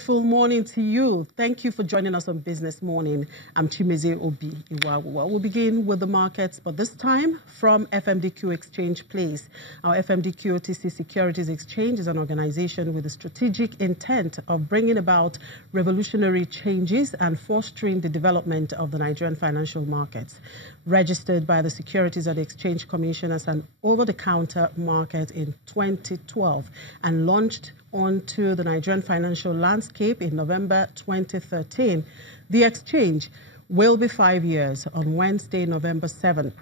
beautiful morning to you. Thank you for joining us on Business Morning. I'm Chimeze Obi Iwawa. We'll begin with the markets, but this time from FMDQ Exchange Place. Our FMDQ OTC Securities Exchange is an organization with the strategic intent of bringing about revolutionary changes and fostering the development of the Nigerian financial markets. Registered by the Securities and Exchange Commission as an over-the-counter market in 2012 and launched onto the Nigerian financial landscape in November 2013. The exchange will be 5 years on Wednesday, November 7th.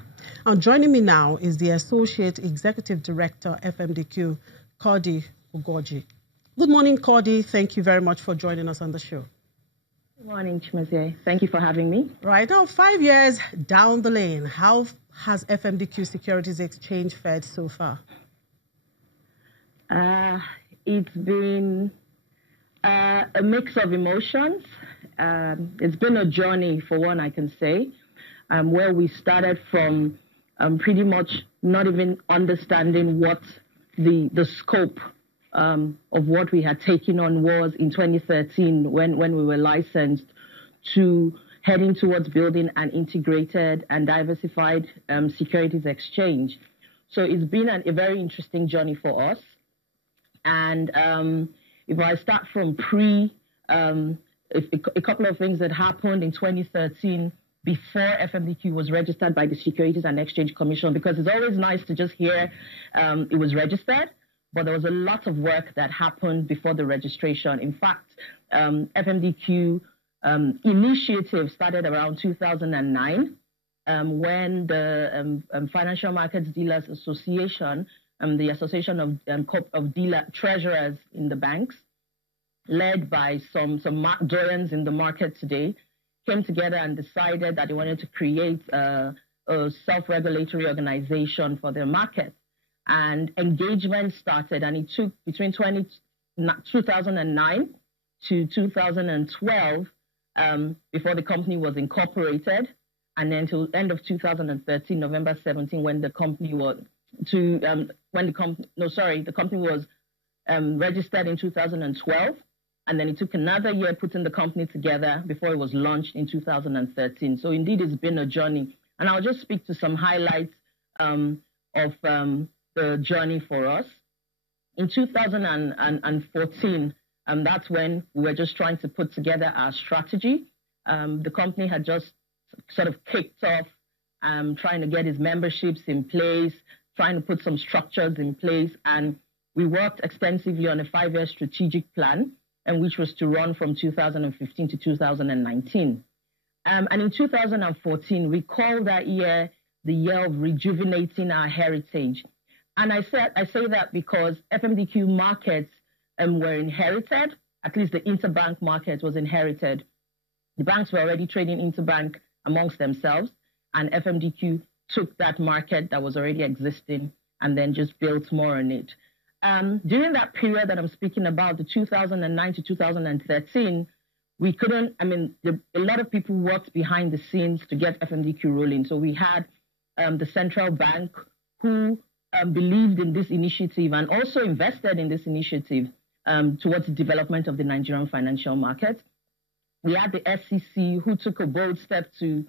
And joining me now is the Associate Executive Director, FMDQ, Kodi Ugoji. Good morning, Kodi. Thank you very much for joining us on the show. Good morning, Chimazie. Thank you for having me. Right now, 5 years down the lane, how has FMDQ Securities Exchange fared so far? It's been a mix of emotions. It's been a journey, for one, I can say, where we started from pretty much not even understanding what the scope of what we had taken on was in 2013 when we were licensed, to heading towards building an integrated and diversified securities exchange. So it's been a very interesting journey for us. And if I start from a couple of things that happened in 2013 before FMDQ was registered by the Securities and Exchange Commission, because it's always nice to just hear it was registered, but there was a lot of work that happened before the registration. In fact, FMDQ initiative started around 2009 when the Financial Markets Dealers Association, the Association of Dealer Treasurers in the banks, led by some giants in the market today, came together and decided that they wanted to create a self-regulatory organization for their market. And engagement started, and it took between 2009 to 2012 before the company was incorporated, and then till end of 2013, November 17, when the company was the company was registered in 2012, and then it took another year putting the company together before it was launched in 2013. So indeed, it's been a journey, and I'll just speak to some highlights of the journey for us. In 2014, that's when we were just trying to put together our strategy. The company had just sort of kicked off, trying to get its memberships in place, trying to put some structures in place, and we worked extensively on a 5-year strategic plan, and which was to run from 2015 to 2019. And in 2014, we called that year the year of rejuvenating our heritage. And I say that because FMDQ markets were inherited, at least the interbank market was inherited. The banks were already trading interbank amongst themselves, and FMDQ took that market that was already existing and then just built more on it. During that period that I'm speaking about, the 2009 to 2013, we couldn't, a lot of people worked behind the scenes to get FMDQ rolling. So we had the central bank who believed in this initiative and also invested in this initiative towards the development of the Nigerian financial market. We had the SEC who took a bold step to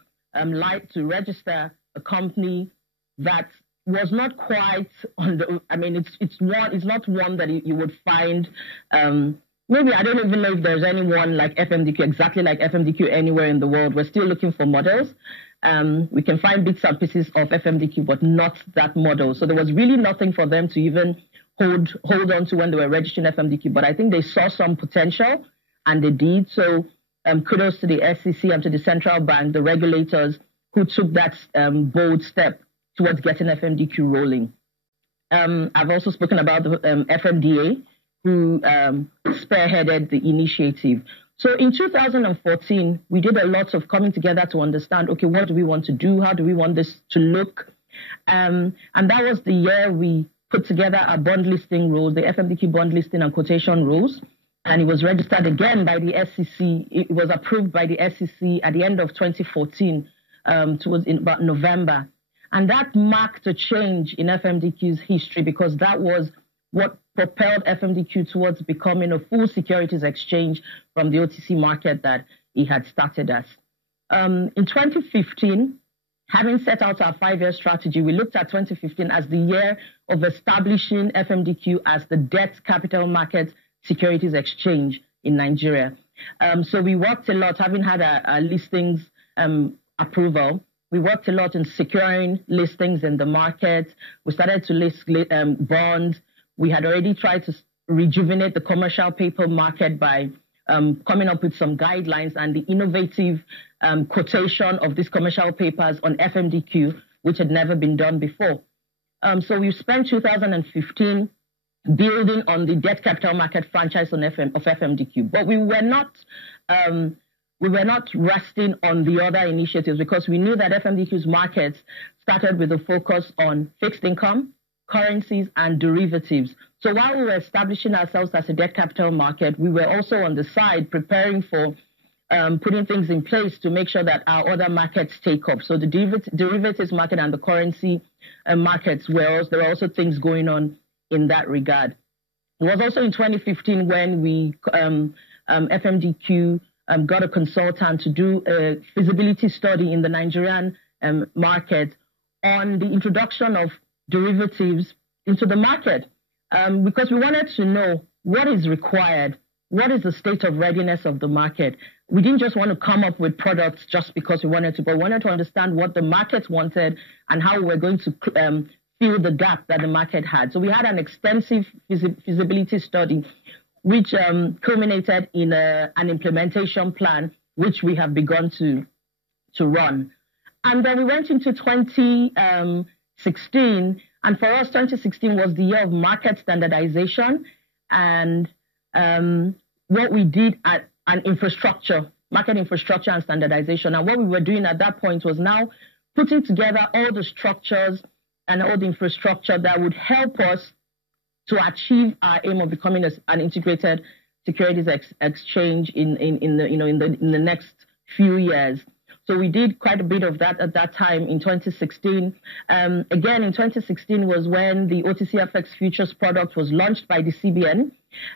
register a company that was not quite on the. It's not one that you would find. Maybe I don't even know if there's anyone like FMDQ, exactly like FMDQ anywhere in the world. We're still looking for models. We can find bits and pieces of FMDQ, but not that model. So there was really nothing for them to even hold on to when they were registering FMDQ. But I think they saw some potential, and they did. So kudos to the SEC and to the central bank, the regulators, who took that bold step towards getting FMDQ rolling. I've also spoken about the FMDA, who spearheaded the initiative. So in 2014, we did a lot of coming together to understand, okay, what do we want to do? How do we want this to look? And that was the year we put together our bond listing rules, the FMDQ bond listing and quotation rules. And it was registered again by the SEC. It was approved by the SEC at the end of 2014, towards in about November. And that marked a change in FMDQ's history, because that was what propelled FMDQ towards becoming a full securities exchange from the OTC market that it had started as. In 2015, having set out our 5-year strategy, we looked at 2015 as the year of establishing FMDQ as the debt capital market securities exchange in Nigeria. So we worked a lot, having had our listings approval. We worked a lot in securing listings in the market. We started to list bonds. We had already tried to rejuvenate the commercial paper market by coming up with some guidelines and the innovative quotation of these commercial papers on FMDQ, which had never been done before. So we spent 2015 building on the debt capital market franchise of FMDQ, but we were not resting on the other initiatives because we knew that FMDQ's markets started with a focus on fixed income, currencies, and derivatives. So while we were establishing ourselves as a debt capital market, we were also on the side preparing for putting things in place to make sure that our other markets take up. So the derivatives market and the currency markets, there were also things going on in that regard. It was also in 2015 when we, FMDQ, got a consultant to do a feasibility study in the Nigerian market on the introduction of derivatives into the market, because we wanted to know what is required, what is the state of readiness of the market. We didn't just want to come up with products just because we wanted to, but we wanted to understand what the market wanted and how we were going to fill the gap that the market had. So we had an extensive feasibility study, which culminated in an implementation plan, which we have begun to run. And then we went into 2016, and for us, 2016 was the year of market standardization, and what we did at an infrastructure, market infrastructure and standardization. And what we were doing at that point was now putting together all the structures and all the infrastructure that would help us to achieve our aim of becoming an integrated securities exchange in the next few years. So we did quite a bit of that at that time in 2016. Again, in 2016 was when the OTCFX futures product was launched by the CBN,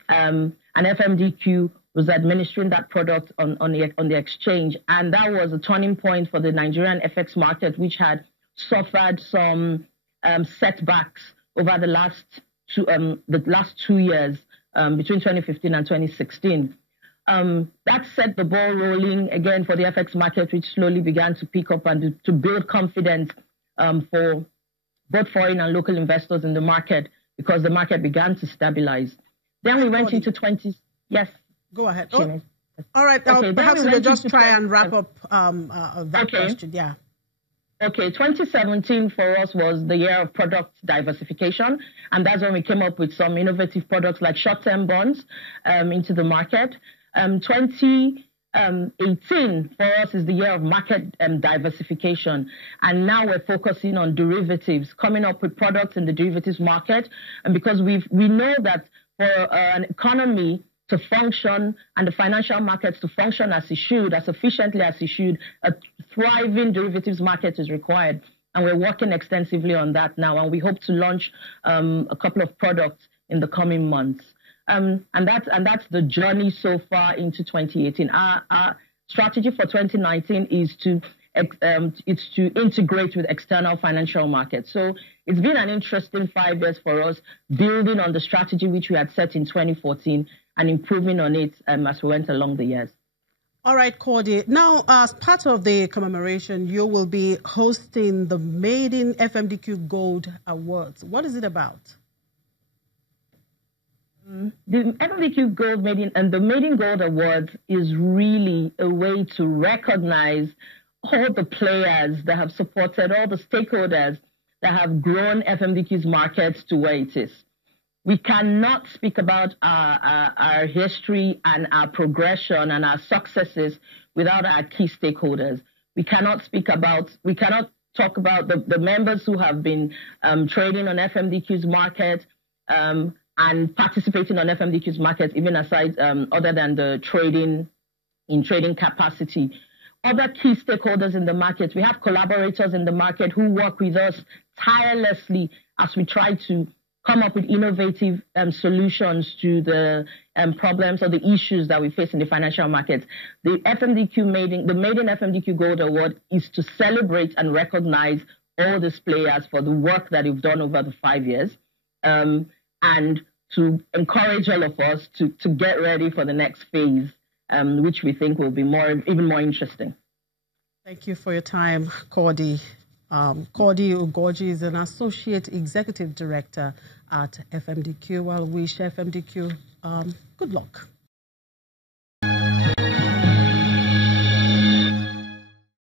and FMDQ was administering that product on the exchange. And that was a turning point for the Nigerian FX market, which had suffered some setbacks over the last 2 years, between 2015 and 2016. That set the ball rolling again for the FX market, which slowly began to pick up and to build confidence for both foreign and local investors in the market, because the market began to stabilize. Then we went into 20. Yes. Go ahead. Oh, all right. Okay, perhaps we'll just try and wrap up that question. Yeah. Okay, 2017 for us was the year of product diversification, and that's when we came up with some innovative products like short-term bonds into the market. 2018 for us is the year of market diversification, and now we're focusing on derivatives, coming up with products in the derivatives market, and because we know that for an economy to function and the financial markets to function as it should, as efficiently as it should, a thriving derivatives market is required. And we're working extensively on that now, and we hope to launch a couple of products in the coming months. And that's the journey so far into 2018. Our strategy for 2019 is to integrate with external financial markets. So it's been an interesting 5 years for us, building on the strategy which we had set in 2014 and improving on it as we went along the years. All right, Cordy. Now, as part of the commemoration, you will be hosting the Made in FMDQ Gold Awards. What is it about? The FMDQ Gold Made in Gold Awards is really a way to recognize all the players that have supported, all the stakeholders that have grown FMDQ's markets to where it is. We cannot speak about our history and our progression and our successes without our key stakeholders. We cannot talk about the members who have been trading on FMDQ's market and participating on FMDQ's market, even aside other than the trading capacity. Other key stakeholders in the market. We have collaborators in the market who work with us tirelessly as we try to come up with innovative solutions to the problems or the issues that we face in the financial markets. The Made in FMDQ Gold Award is to celebrate and recognize all these players for the work that they've done over the 5 years, and to encourage all of us to get ready for the next phase, which we think will be even more interesting. Thank you for your time, Cordy. Cordy Ugoji is an Associate Executive Director at FMDQ. Well, we wish FMDQ good luck.